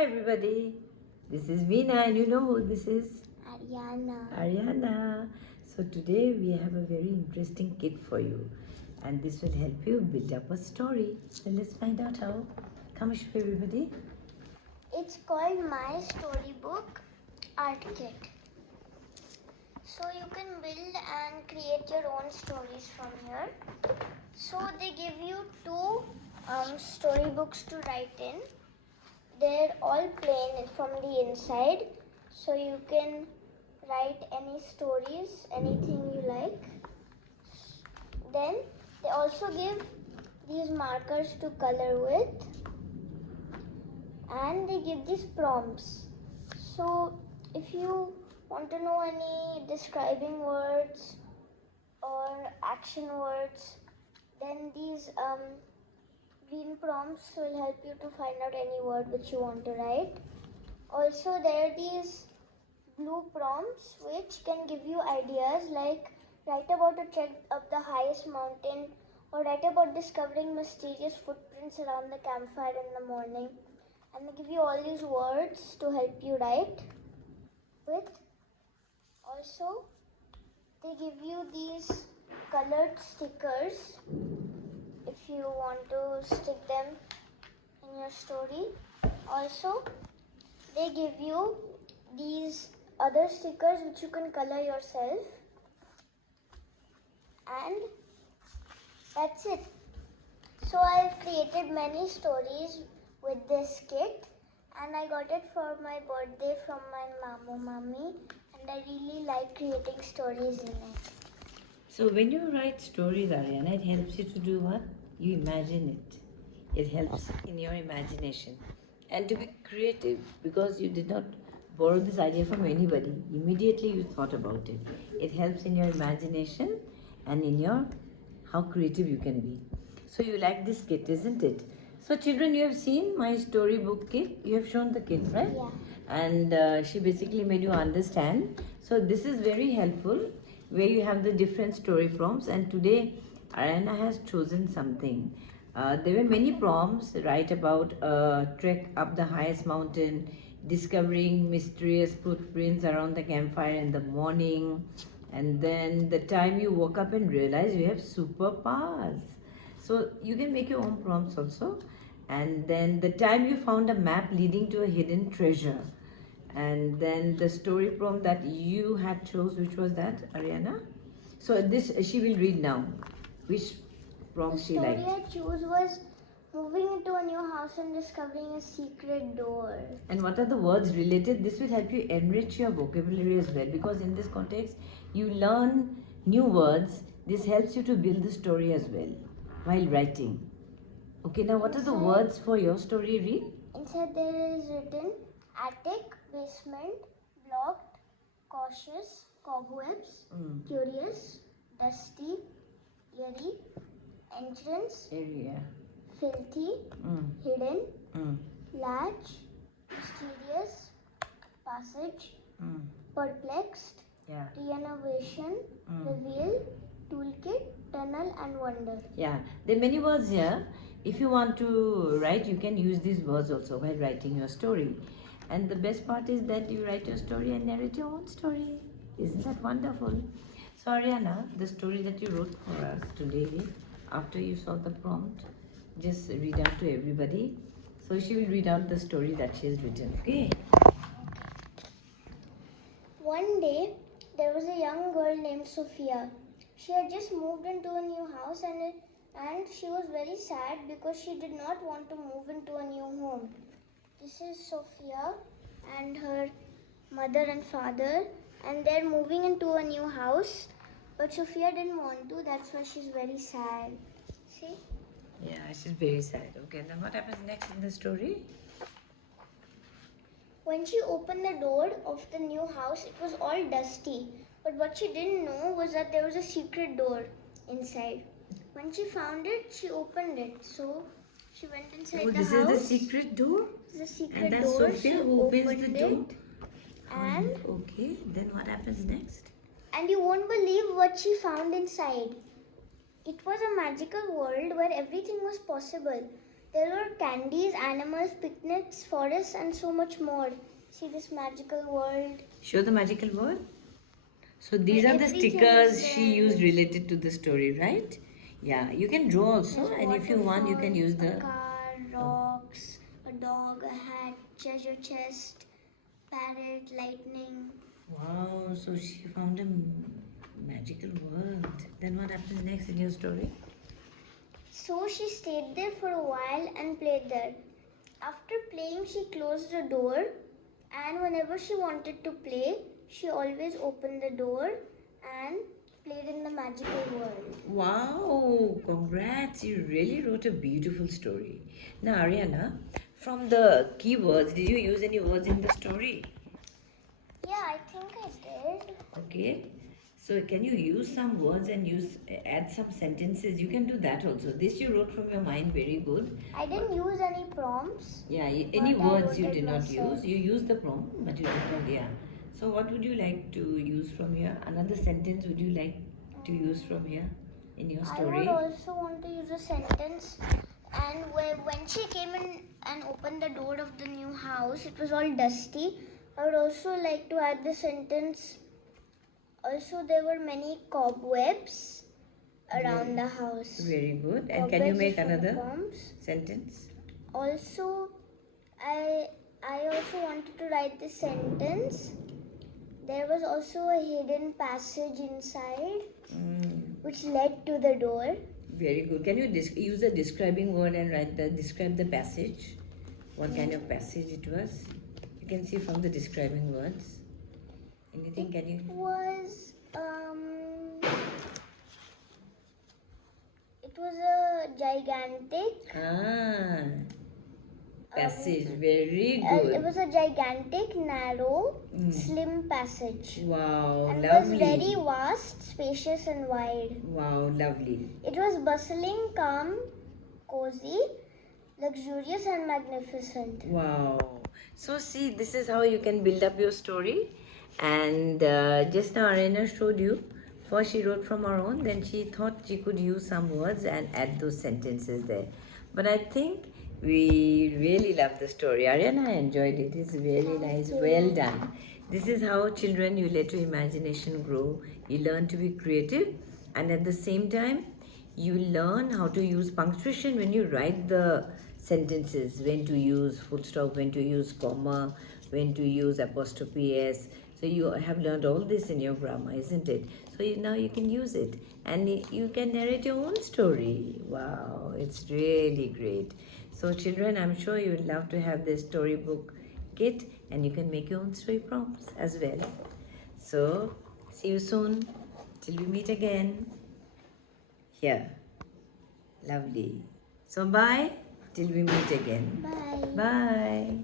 Hi everybody, this is Veena and you know who this is? Ariana. So today we have a very interesting kit for you and this will help you build up a story. So let's find out how. Come show everybody. It's called My Storybook Art Kit. So you can build and create your own stories from here. So they give you two storybooks to write in. They're all plain from the inside. So you can write any stories, anything you like. Then they also give these markers to color with. And they give these prompts. So if you want to know any describing words or action words, then these green prompts will help you to find out any word which you want to write. Also there are these blue prompts which can give you ideas like write about a trek up the highest mountain or write about discovering mysterious footprints around the campfire in the morning. And they give you all these words to help you write with. Also, they give you these colored stickers if you want to stick them in your story. Also, they give you these other stickers which you can color yourself. And that's it. So I've created many stories with this kit and I got it for my birthday from my mommy and I really like creating stories in it. So when you write stories, Ariana, it helps you to do what? You imagine it. It helps in your imagination. And to be creative because you did not borrow this idea from anybody. Immediately you thought about it. It helps in your imagination and in your how creative you can be. So you like this kit, isn't it? So children, you have seen my storybook kit. You have shown the kit, right? Yeah. And she basically made you understand. So this is very helpful where you have the different story prompts. And today Ariana has chosen something. There were many prompts. Write about a trek up the highest mountain, discovering mysterious footprints around the campfire in the morning, and then the time you woke up and realize you have superpowers. So you can make your own prompts also. And then the time you found a map leading to a hidden treasure. And then the story prompt that you had chose, which was that, Ariana? So this she will read now. Which prompt she liked? The story I chose was moving into a new house and discovering a secret door. And what are the words related? This will help you enrich your vocabulary as well because in this context you learn new words. This helps you to build the story as well while writing. Okay, now what are the words for your story, read? Inside there is written attic, basement, blocked, cautious, cobwebs, curious, dusty, eerie, entrance, Area. filthy, hidden, latch, mysterious, passage, perplexed, Yeah. renovation, reveal, toolkit, tunnel and wonder. Yeah, there are many words here. If you want to write, you can use these words also while writing your story. And the best part is that you write your story and narrate your own story. Isn't that wonderful? So Ariana, the story that you wrote for us today, after you saw the prompt, just read out to everybody. So she will read out the story that she has written, okay? One day, there was a young girl named Sophia. She had just moved into a new house and she was very sad because she did not want to move into a new home. This is Sophia and her mother and father and they're moving into a new house. But Sophia didn't want to, that's why she's very sad. See? Yeah, she's very sad. Okay, then what happens next in the story? When she opened the door of the new house, it was all dusty. But what she didn't know was that there was a secret door inside. When she found it, she opened it. So she went inside the house. This is the secret door? The secret And that's door. Sophia who opens the door? And okay, then what happens next? And you won't believe what she found inside. It was a magical world where everything was possible. There were candies, animals, picnics, forests, and so much more. See this magical world. Show the magical word. So these are the Everything stickers is she there. used related to the story, right? Yeah, you can draw also, There's and if you want, you can waterfall, use a the. car, rocks, a dog, a hat, treasure chest, parrot, lightning. Wow, so she found a magical world. Then what happens next in your story? So she stayed there for a while and played there. After playing, she closed the door, and whenever she wanted to play, she always opened the door and played in the magical world. Wow, congrats. You really wrote a beautiful story. Now, Ariana, from the keywords, did you use any words in the story? Yeah, I think I did. Okay. So can you use some words and add some sentences? You can do that also. This you wrote from your mind, very good. I didn't use any prompts. Yeah, any But I words wrote you it did not myself. use. You used the prompt, but you did not. Yeah. So what would you like to use from here? Another sentence would you like to use from here in your I story? would also want to use a sentence. And when she came in and opened the door of the new house, it was all dusty. I would also like to add the sentence. Also, there were many cobwebs around the house. Very good. And can you Cobwebs make are for the another bombs. sentence? Also, I also wanted to write this sentence. There was also a hidden passage inside which led to the door. Very good. Can you use a describing word and describe the passage? What kind of passage it was? You can see from the describing words. Anything can you? It was a gigantic. Passage. Very It good. was a gigantic, narrow, slim passage. Wow, And lovely. was very vast, spacious, and wide. Wow, lovely. It was bustling, calm, cozy, luxurious, and magnificent. Wow. So see, this is how you can build up your story. And just now Arena showed you. First she wrote from her own, then she thought she could use some words and add those sentences there. But I think we really love the story. Ariana, I enjoyed it. It's very nice. Well done. This is how children, you let your imagination grow. You learn to be creative, and at the same time, you learn how to use punctuation when you write the sentences. When to use full stop, when to use comma, when to use apostrophe s. So you have learned all this in your grammar, isn't it? So now you can use it, and you can narrate your own story. Wow, it's really great. So children, I'm sure you would love to have this storybook kit, and you can make your own story prompts as well. So see you soon till we meet again. Here. Lovely. So bye till we meet again. Bye. Bye.